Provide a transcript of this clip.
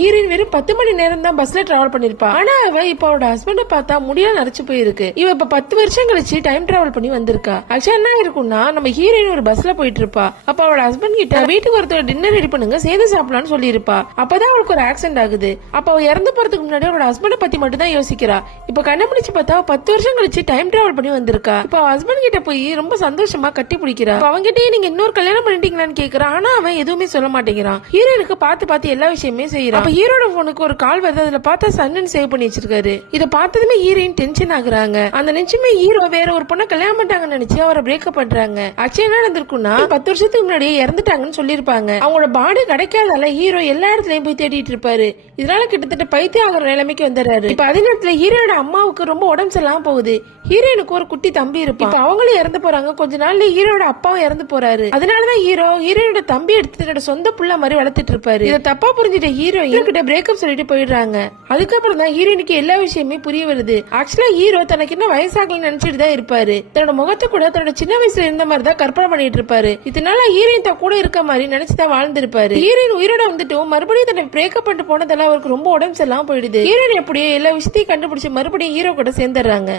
Heroine வெறும் 10 மணி நேரம் தான் பஸ்ல டிராவல் பண்ணிருப்பா. ஆனா அவ இப்ப அவரோட ஹஸ்பண்ட பார்த்தா முடியாத நரைச்சு போயிருக்கு. இவ இப்ப 10 வருஷம் கழிச்சு டைம் டிராவல் பண்ணி வந்திருக்கா. ஆக்சுவலா என்ன இருக்கும்னா, நம்ம ஹீரோயின் ஒரு பஸ்ல போயிட்டு இருப்பா. அப்ப அவளோட ஹஸ்பண்ட் கிட்ட வீட்டுக்கு ஒருத்தர் டின்னர் ரெடி பண்ணுங்க, சேர்ந்து சாப்பிடலாம்னு சொல்லி இருப்பா. அப்பதான் அவளுக்கு ஒரு ஆக்சிடென்ட் ஆகுது. அப்ப அவ இறந்து போறதுக்கு முன்னாடி அவளோட ஹஸ்பண்ட பத்தி மட்டும் தான் யோசிக்கிறா. இப்ப கண்டுபிடிச்சு பார்த்தா 10 வருஷம் கழிச்சு டைம் டிராவல் பண்ணி வந்திருக்கா. இப்ப ஹஸ்பண்ட் கிட்ட போய் ரொம்ப சந்தோஷமா கட்டி பிடிக்கிறா. அவங்கிட்டே நீங்க இன்னொரு கல்யாணம் பண்ணிட்டீங்களான்னு கேக்குறா. ஆனா அவன் எதுவுமே சொல்ல மாட்டேங்கிறான். ஹீரோயினுக்கு பார்த்து எல்லா விஷயமே செய்யறான். அப்ப ஹீரோட போனுக்கு ஒரு கால் வருது. அதுல பார்த்தா சன்னு சேவ் பண்ணி வச்சிருக்காரு. இத பார்த்ததுமே ஹீரோயின் டென்ஷன் ஆகுறாங்க. அந்த நிமிஷமே ஹீரோ வேற ஒரு பொண்ணை கல்யாணம் பண்ணிட்டாங்கன்னு நினைச்சு அவரை பிரேக்கப் பண்றாங்க. ஆக்சுவலா என்ன நடந்திருக்கும்னா, 10 வருஷத்துக்கு முன்னாடியே இறந்துட்டாங்கன்னு சொல்லிருப்பாங்க. அவங்களோட பாடி கிடைக்காதால ஹீரோ எல்லா இடத்துலயும் போய் தேடிட்டு இருப்பாரு. இதனால கிட்டத்தட்ட பைத்தியம் ஆகிற நிலைமைக்கு வந்துடுறாரு. இப்ப அதே நேரத்துல ஹீரோட அம்மாவுக்கு ரொம்ப உடம்பு சரியில்லாம போகுது. ஹீரோயினுக்கு ஒரு குட்டி தம்பி இருப்பா. இப்ப அவங்களும் இறந்து போறாங்க. கொஞ்ச நாள்ல ஹீரோட அப்பாவும் இறந்து போறாரு. அதனாலதான் ஹீரோட தம்பி எடுத்து தன்னோட சொந்த புள்ள மாதிரி வளர்த்துட்டு இருப்பாரு. இதை தப்பா புரிஞ்சிட்ட ஹீரோயின் கிட்ட பிரேக்கப் சொல்லிட்டு போயிடுறாங்க. அதுக்கப்புறம் தான் ஹீரோயினுக்கு எல்லா விஷயமே புரிய வருது. ஆக்சுவலா ஹீரோ தனக்கு இன்னும் வயசாகலன்னு நினைச்சிட்டு தான் இருப்பாரு. தன்னோட முகத்தை கூட தன்னோட சின்ன வயசுல இருந்த மாதிரி தான் கற்பனை பண்ணிட்டு இருப்பாரு. இதனால ஹீரோயின் தான் கூட இருக்க மாதிரி நினைச்சுதான் வாழ்ந்திருப்பாரு. ஹீரோயின் உயிரோட வந்துட்டும் மறுபடியும் தன்னை பிரேக்கப் பண்ணிட்டு போனதெல்லாம் அவருக்கு ரொம்ப உடம்பு சரியில்லாம போயிடுது. ஹீரோயின் எப்படியோ எல்லா விஷயத்தையும் கண்டுபிடிச்சு மறுபடியும் ஹீரோ கூட சேர்ந்துடுறாங்க.